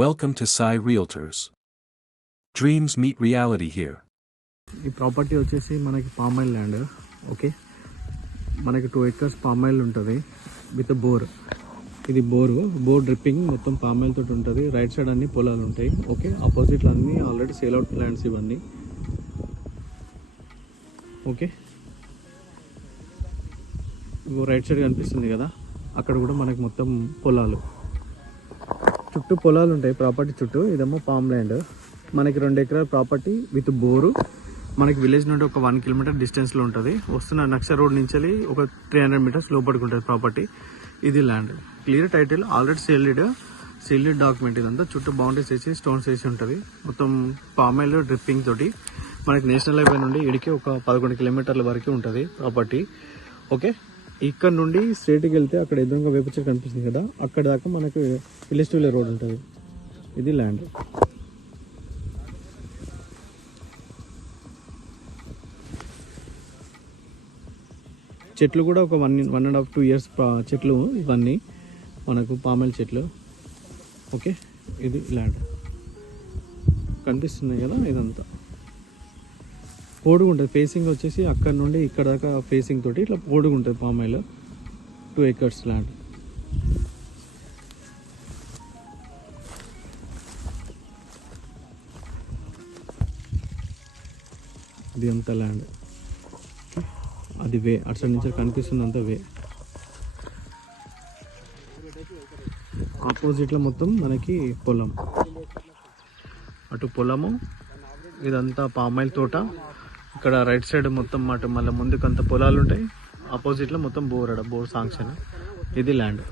Welcome to Sai Realtors. Dreams meet reality here. ఈ property వచ్చేసి మనకి పామ్ ఆయిల్ ల్యాండ్. ఓకే, మనకి 2 acres palm oil ఉంటుంది with bore. ఇది బోర్ డ్రిప్పింగ్ మొత్తం పామ్ ఆయిల్ తోటి ఉంటుంది. రైట్ సైడ్ అన్ని పొలాలు ఉంటాయి. ఓకే, ఆపోజిట్లో అన్నీ ఆల్రెడీ సేల్ అవుట్ ల్యాండ్స్ ఇవన్నీ. ఓకే, రైట్ సైడ్ కనిపిస్తుంది కదా, అక్కడ కూడా మనకి మొత్తం పొలాలు, చుట్టూ పొలాలు ఉంటాయి ప్రాపర్టీ చుట్టూ. ఇదేమో పామ్ ల్యాండ్. మనకి 2 acres ప్రాపర్టీ విత్ బోరు. మనకి విలేజ్ నుండి ఒక 1 kilometer డిస్టెన్స్లో ఉంటుంది. వస్తున్న నక్ష రోడ్ నుంచి ఒక 300 meters లోపలికి ఉంటుంది ప్రాపర్టీ. ఇది land clear title, already sealed document. ఇదంతా చుట్టూ బౌండరీస్ వేసి స్టోన్స్ వేసి ఉంటుంది. మొత్తం పామ్ ఆయిల్ డ్రిప్పింగ్ తోటి మనకి నేషనల్ హైవే నుండి ఇడికి ఒక 11 kilometers వరకు ఉంటుంది ప్రాపర్టీ. ఓకే, ఇక్కడ నుండి స్ట్రేట్కి వెళ్తే అక్కడ ఎదురుగా వేప చెట్టు కనిపిస్తుంది కదా, అక్కడ దాకా మనకు విలేజ్ టు విలేజ్ రోడ్ ఉంటుంది. ఇది ల్యాండ్. చెట్లు కూడా ఒక 1.5-2 years చెట్లు ఇవన్నీ మనకు పామాయిల్ చెట్లు. ఓకే, ఇది ల్యాండ్ కనిపిస్తున్నాయి కదా, ఇదంతా పోడుగు ఉంటుంది. ఫేసింగ్ వచ్చేసి అక్కడ నుండి ఇక్కడ దాకా ఫేసింగ్ తోటి ఇట్లా పోడుగు ఉంటుంది పామాయిల్. 2 acres land. ఇది అంతా ల్యాండ్. అది వే, అటు సైడ్ నుంచి కనిపిస్తుంది అంతా వే. ఆపోజిట్లో మొత్తం మనకి పొలం, అటు పొలము, ఇదంతా పామాయిల్ తోట. ఇక్కడ రైట్ సైడ్ మొత్తం అటు మళ్ళీ ముందుకు అంత పొలాలు ఉంటాయి. ఆపోజిట్లో మొత్తం బోర్ సాంక్షన్. ఇది ల్యాండ్.